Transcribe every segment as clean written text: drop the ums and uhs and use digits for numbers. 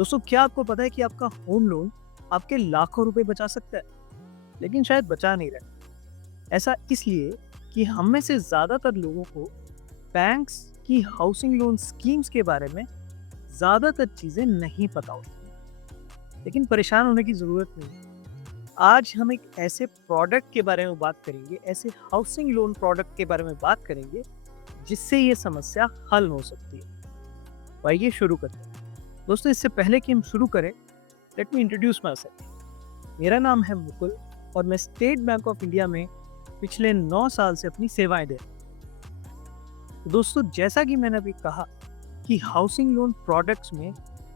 दोस्तों, क्या आपको पता है कि आपका होम लोन आपके लाखों रुपए बचा सकता है? लेकिन शायद बचा नहीं रहा। ऐसा इसलिए कि हम में से ज़्यादातर लोगों को बैंक्स की हाउसिंग लोन स्कीम्स के बारे में ज़्यादातर चीज़ें नहीं पता होती। लेकिन परेशान होने की ज़रूरत नहीं है। आज हम एक ऐसे प्रोडक्ट के बारे में बात करेंगे, ऐसे हाउसिंग लोन प्रोडक्ट के बारे में बात करेंगे, जिससे ये समस्या हल हो सकती है। तो आइए शुरू करते हैं। दोस्तों, इससे पहले कि हम शुरू करें, let me introduce my self. मेरा नाम है मुकुल और मैं स्टेट बैंक ऑफ इंडिया में पिछले 9 साल से अपनी सेवाएं दे रहा हूं। तो दोस्तों, जैसा कि मैंने अभी कहा कि हाउसिंग लोन प्रोडक्ट्स में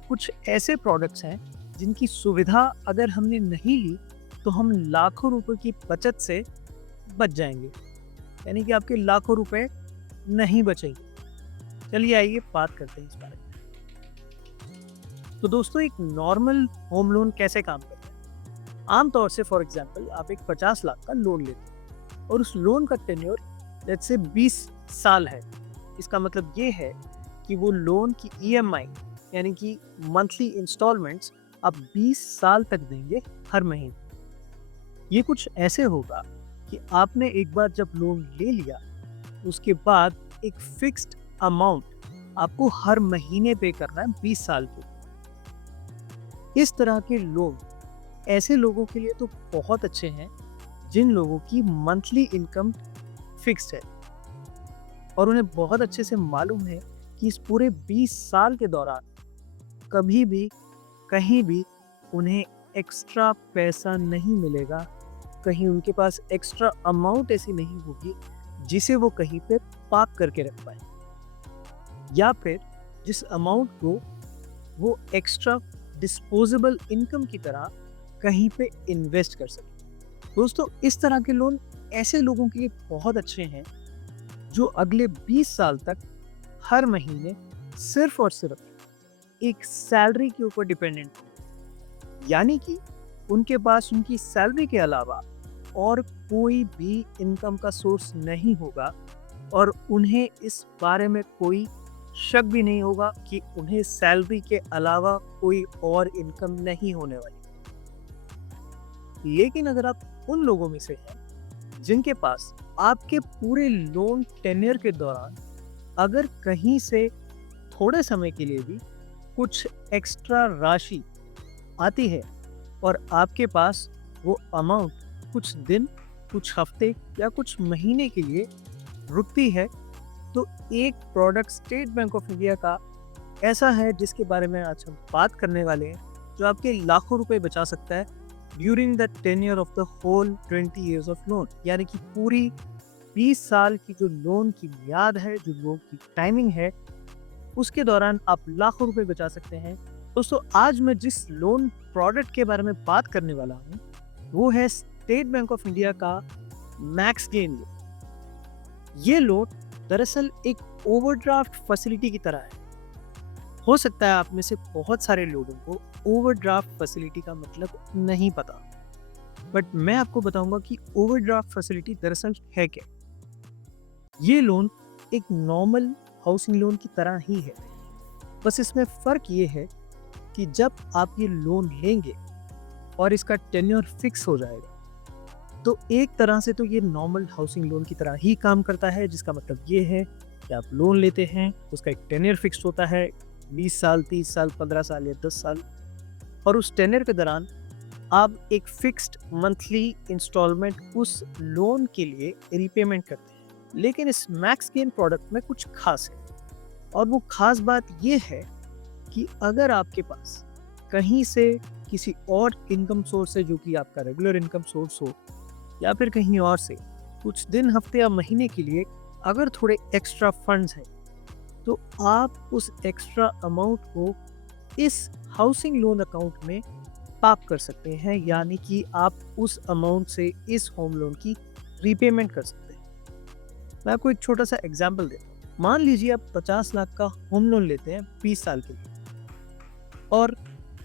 कुछ ऐसे प्रोडक्ट्स हैं जिनकी सुविधा अगर हमने नहीं ली तो हम लाखों रुपए की बचत से बच जाएंगे, यानी कि आपके लाखों रुपए नहीं बचेंगे। चलिए आइए बात करते हैं इस बारे में। तो दोस्तों, एक नॉर्मल होम लोन कैसे काम करता है? आमतौर से फॉर एग्जांपल आप एक 50 लाख का लोन लेते हैं और उस लोन का टेन्योर लेट्स से 20 साल है। इसका मतलब ये है कि वो लोन की ईएमआई यानी कि मंथली इंस्टॉलमेंट्स आप 20 साल तक देंगे हर महीने। ये कुछ ऐसे होगा कि आपने एक बार जब लोन ले लिया, उसके बाद एक फिक्स्ड अमाउंट आपको हर महीने पे करना है 20 साल के। इस तरह के लोन ऐसे लोगों के लिए तो बहुत अच्छे हैं जिन लोगों की मंथली इनकम फिक्स्ड है और उन्हें बहुत अच्छे से मालूम है कि इस पूरे 20 साल के दौरान कभी भी कहीं भी उन्हें एक्स्ट्रा पैसा नहीं मिलेगा। कहीं उनके पास एक्स्ट्रा अमाउंट ऐसी नहीं होगी जिसे वो कहीं पे पार्क करके रख पाए, या फिर जिस अमाउंट को वो एक्स्ट्रा डिस्पोजेबल इनकम की तरह कहीं पे इन्वेस्ट कर सके। दोस्तों, इस तरह के लोन ऐसे लोगों के लिए बहुत अच्छे हैं जो अगले 20 साल तक हर महीने सिर्फ और सिर्फ एक सैलरी के ऊपर डिपेंडेंट हो, यानी कि उनके पास उनकी सैलरी के अलावा और कोई भी इनकम का सोर्स नहीं होगा और उन्हें इस बारे में कोई शक भी नहीं होगा कि उन्हें सैलरी के अलावा कोई और इनकम नहीं होने वाली। लेकिन अगर आप उन लोगों में से हैं जिनके पास आपके पूरे लोन टेन्योर के दौरान अगर कहीं से थोड़े समय के लिए भी कुछ एक्स्ट्रा राशि आती है और आपके पास वो अमाउंट कुछ दिन, कुछ हफ्ते या कुछ महीने के लिए रुकती है, तो एक product state bank of India का ऐसा है जिसके बारे में आज हम बात करने वाले हैं, जो आपके लाखों रुपए बचा सकता है during the tenure of the whole 20 years of loan. यानी कि पूरी 20 साल की जो लोन की मियाद है, जो लोन की टाइमिंग है, उसके दौरान आप लाखों रुपए बचा सकते हैं। दोस्तों, आज मैं जिस लोन प्रोडक्ट के बारे में बात करने वाला हूँ वो है स्टेट बैंक ऑफ इंडिया का मैक्स गेन लोन। ये लोन दरअसल एक ओवरड्राफ्ट फैसिलिटी की तरह है। हो सकता है आप में से बहुत सारे लोगों को ओवरड्राफ्ट फैसिलिटी का मतलब नहीं पता, बट मैं आपको बताऊंगा कि ओवरड्राफ्ट फैसिलिटी दरअसल है क्या। ये लोन एक नॉर्मल हाउसिंग लोन की तरह ही है, बस इसमें फ़र्क ये है कि जब आप ये लोन लेंगे और इसका टेन्योर फिक्स हो जाएगा, तो एक तरह से तो ये नॉर्मल हाउसिंग लोन की तरह ही काम करता है, जिसका मतलब ये है कि आप लोन लेते हैं, उसका एक टेन्योर फिक्स होता है 20 साल, 30 साल, 15 साल या 10 साल, और उस टेन्योर के दौरान आप एक फिक्स्ड मंथली इंस्टॉलमेंट उस लोन के लिए रिपेमेंट करते हैं। लेकिन इस मैक्स गेन प्रोडक्ट में कुछ खास है, और वो खास बात ये है कि अगर आपके पास कहीं से किसी और इनकम सोर्स से, जो कि आपका रेगुलर इनकम सोर्स हो, या फिर कहीं और से कुछ दिन, हफ्ते या महीने के लिए अगर थोड़े एक्स्ट्रा फंड्स हैं, तो आप उस एक्स्ट्रा अमाउंट को इस हाउसिंग लोन अकाउंट में पार्क कर सकते हैं, यानी कि आप उस अमाउंट से इस होम लोन की रीपेमेंट कर सकते हैं। मैं आपको एक छोटा सा एग्जांपल देता हूँ। मान लीजिए आप 50 लाख का होम लोन लेते हैं 20 साल के लिए, और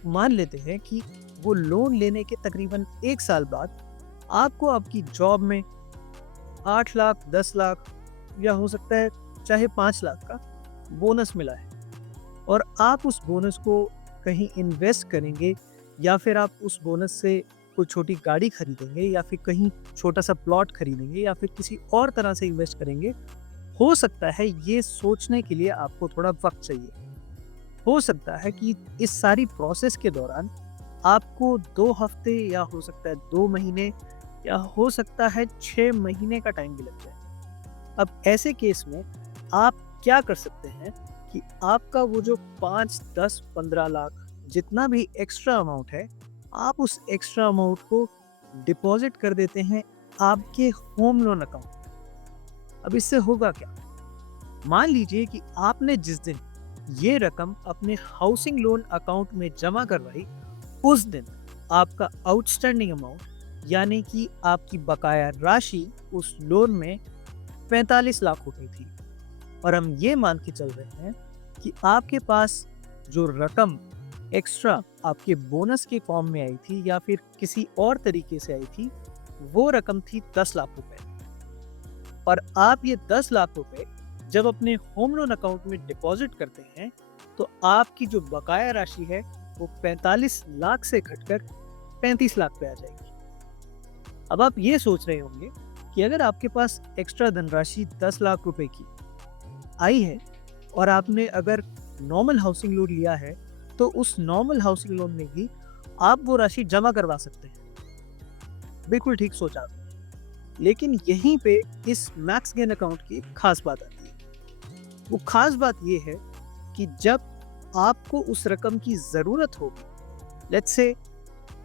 मान लेते हैं कि वो लोन लेने के तकरीबन 1 साल बाद आपको आपकी जॉब में 8 लाख, 10 लाख या हो सकता है चाहे 5 लाख का बोनस मिला है, और आप उस बोनस को कहीं इन्वेस्ट करेंगे या फिर आप उस बोनस से कोई छोटी गाड़ी खरीदेंगे या फिर कहीं छोटा सा प्लॉट खरीदेंगे या फिर किसी और तरह से इन्वेस्ट करेंगे, हो सकता है ये सोचने के लिए आपको थोड़ा वक्त चाहिए। हो सकता है कि इस सारी प्रोसेस के दौरान आपको 2 हफ्ते या हो सकता है 2 महीने या हो सकता है 6 महीने का टाइम भी लग जाए। अब ऐसे केस में आप क्या कर सकते हैं कि आपका वो जो 5, 10, 15 लाख जितना भी एक्स्ट्रा अमाउंट है, आप उस एक्स्ट्रा अमाउंट को डिपॉजिट कर देते हैं आपके होम लोन अकाउंट। अब इससे होगा क्या? मान लीजिए कि आपने जिस दिन ये रकम अपने हाउसिंग लोन अकाउंट में जमा करवाई, उस दिन आपका आउटस्टैंडिंग अमाउंट यानी कि आपकी बकाया राशि उस लोन में 45 लाख रुपए थी। और हम ये मान के चल रहे हैं कि आपके पास जो रकम एक्स्ट्रा आपके बोनस के फॉर्म में आई थी या फिर किसी और तरीके से आई थी, वो रकम थी 10 लाख रुपए। और आप ये 10 लाख रुपए जब अपने होम लोन अकाउंट में डिपॉजिट करते हैं, तो आपकी जो बकाया राशि है वो 45 लाख से घटकर 35 लाख पे आ जाएगी। अब आप ये सोच रहे होंगे कि अगर आपके पास एक्स्ट्रा धनराशि 10 लाख रुपए की आई है और आपने अगर नॉर्मल हाउसिंग लोन लिया है, तो उस नॉर्मल हाउसिंग लोन में भी आप वो राशि जमा करवा सकते हैं। बिल्कुल ठीक सोचा आपने। लेकिन यहीं पे इस मैक्स गेन अकाउंट की एक खास बात आती है। वो खास बात ये है कि जब आपको उस रकम की ज़रूरत होगी, लेट्स से,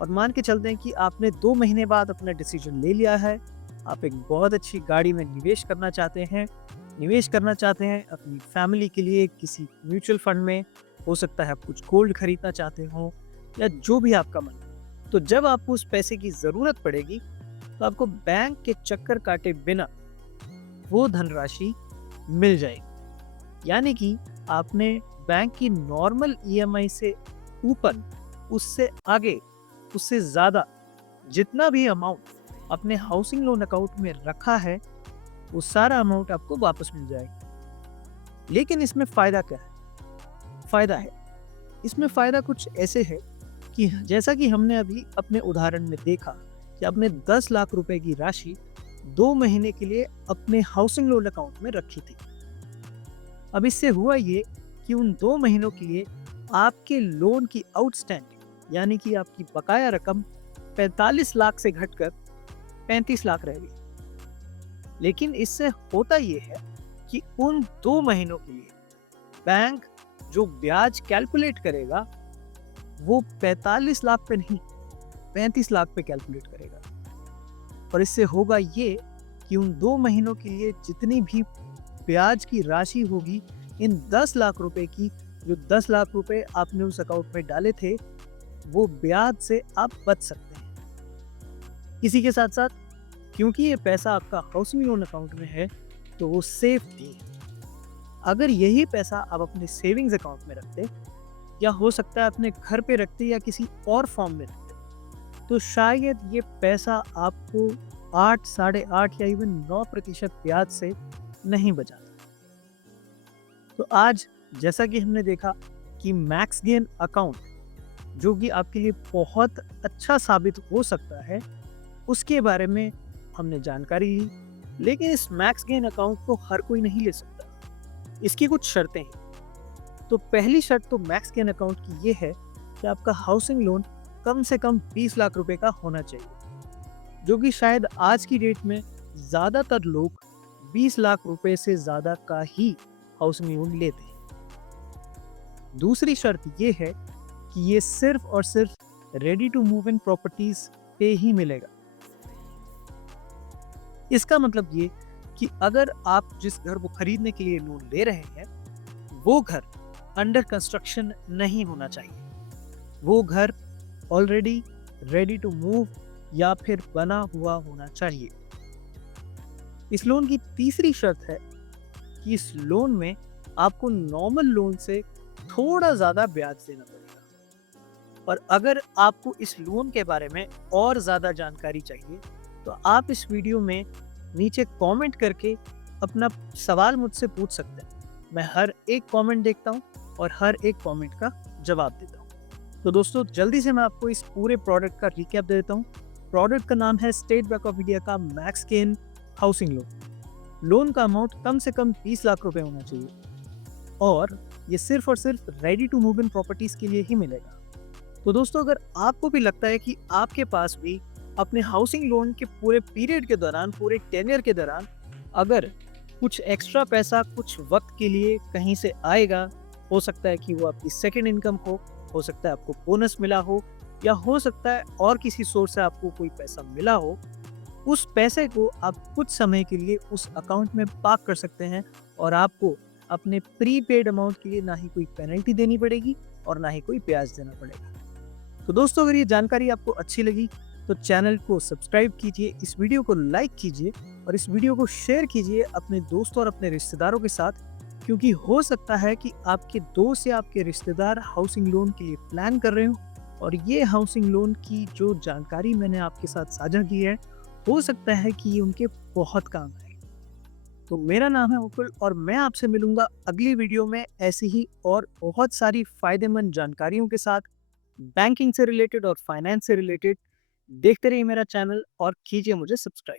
और मान के चलते हैं कि आपने 2 महीने बाद अपना डिसीजन ले लिया है, आप एक बहुत अच्छी गाड़ी में निवेश करना चाहते हैं अपनी फैमिली के लिए किसी म्यूचुअल फंड में, हो सकता है आप कुछ गोल्ड खरीदना चाहते हो या जो भी आपका मन हो। तो जब आपको उस पैसे की ज़रूरत पड़ेगी, तो आपको बैंक के चक्कर काटे बिना वो धनराशि मिल जाएगी। यानी कि आपने बैंक की नॉर्मल ईएमआई से ऊपर, उससे आगे, उससे ज़्यादा जितना भी अमाउंट अपने हाउसिंग लोन अकाउंट में रखा है, वो सारा अमाउंट आपको वापस मिल जाएगा। लेकिन इसमें फ़ायदा क्या है? इसमें फ़ायदा कुछ ऐसे है कि जैसा कि हमने अभी अपने उदाहरण में देखा कि आपने 10 लाख रुपए की राशि 2 महीने के लिए अपने हाउसिंग लोन अकाउंट में रखी थी। अब इससे हुआ ये कि उन 2 महीनों के लिए आपके लोन की आउटस्टैंडिंग यानी कि आपकी बकाया रकम 45 लाख से घटकर 35 लाख रह गई। लेकिन इससे होता ये है कि उन 2 महीनों के लिए बैंक जो ब्याज कैलकुलेट करेगा, वो 45 लाख पे नहीं, 35 लाख पे कैलकुलेट करेगा। और इससे होगा ये कि उन 2 महीनों के लिए जितनी भी ब्याज की राशि होगी, इन 10 लाख रुपए की, जो 10 लाख रुपए आपने उस अकाउंट में डाले थे, वो ब्याज से आप बच सकते हैं। इसी के साथ साथ क्योंकि ये पैसा आपका हाउसिंग लोन अकाउंट में है, तो वो सेफ भी है। अगर यही पैसा आप अपने सेविंग्स अकाउंट में रखते, या हो सकता है अपने घर पे रखते या किसी और फॉर्म में रखते, तो शायद ये पैसा आपको 8, 8.5 या इवन 9% ब्याज से नहीं बचाता। तो आज जैसा कि हमने देखा कि मैक्स गेन अकाउंट, जो कि आपके लिए बहुत अच्छा साबित हो सकता है, उसके बारे में हमने जानकारी ली। लेकिन इस मैक्स गेन अकाउंट को हर कोई नहीं ले सकता, इसकी कुछ शर्तें हैं। तो पहली शर्त तो मैक्स गेन अकाउंट की ये है कि आपका हाउसिंग लोन कम से कम 20 लाख रुपए का होना चाहिए, जो कि शायद आज की डेट में ज़्यादातर लोग 20 लाख रुपए से ज़्यादा का ही हाउसिंग लोन लेते हैं। दूसरी शर्त ये है कि ये सिर्फ और सिर्फ ready to move in properties पे ही मिलेगा। इसका मतलब ये कि अगर आप जिस घर को खरीदने के लिए लोन ले रहे हैं, वो घर अंडर कंस्ट्रक्शन नहीं होना चाहिए। वो घर ऑलरेडी रेडी टू मूव या फिर बना हुआ होना चाहिए। इस लोन की तीसरी शर्त है कि इस लोन में आपको नॉर्मल लोन से थोड़ा ज़्यादा ब्याज देना पड़ेगा। और अगर आपको इस लोन के बारे में और ज़्यादा जानकारी चाहिए, तो आप इस वीडियो में नीचे कमेंट करके अपना सवाल मुझसे पूछ सकते हैं। मैं हर एक कमेंट देखता हूँ और हर एक कमेंट का जवाब देता हूँ। तो दोस्तों जल्दी से मैं आपको इस पूरे प्रोडक्ट का रिकैप दे देता हूँ। प्रोडक्ट का नाम है स्टेट बैंक ऑफ इंडिया का max gain housing loan. Loan का अमाउंट कम से कम 20 लाख रुपए होना चाहिए और ये सिर्फ और सिर्फ ready to move in properties के लिए ही मिलेगा। तो दोस्तों अगर आपको भी लगता है कि आपके पास भी अपने हाउसिंग लोन के पूरे पीरियड के दौरान, पूरे टेन्योर के दौरान अगर कुछ एक्स्ट्रा पैसा कुछ वक्त के लिए कहीं से आएगा, हो सकता है कि वो आपकी सेकंड इनकम हो सकता है आपको बोनस मिला हो, या हो सकता है और किसी सोर्स से आपको कोई पैसा मिला हो, उस पैसे को आप कुछ समय के लिए उस अकाउंट में पार्क कर सकते हैं और आपको अपने प्रीपेड अमाउंट के लिए ना ही कोई पेनल्टी देनी पड़ेगी और ना ही कोई ब्याज देना पड़ेगा। तो दोस्तों अगर ये जानकारी आपको अच्छी लगी तो चैनल को सब्सक्राइब कीजिए, इस वीडियो को लाइक कीजिए और इस वीडियो को शेयर कीजिए अपने दोस्तों और अपने रिश्तेदारों के साथ, क्योंकि हो सकता है कि आपके दोस्त या आपके रिश्तेदार हाउसिंग लोन के लिए प्लान कर रहे हो और ये हाउसिंग लोन की जो जानकारी मैंने आपके साथ साझा की है, हो सकता है कि ये उनके बहुत काम आए। तो मेरा नाम है मुकुल और मैं आपसे मिलूंगा अगली वीडियो में ऐसी ही और बहुत सारी फायदेमंद जानकारियों के साथ, बैंकिंग से रिलेटेड और फाइनेंस से रिलेटेड। देखते रहिए मेरा चैनल और कीजिए मुझे सब्सक्राइब।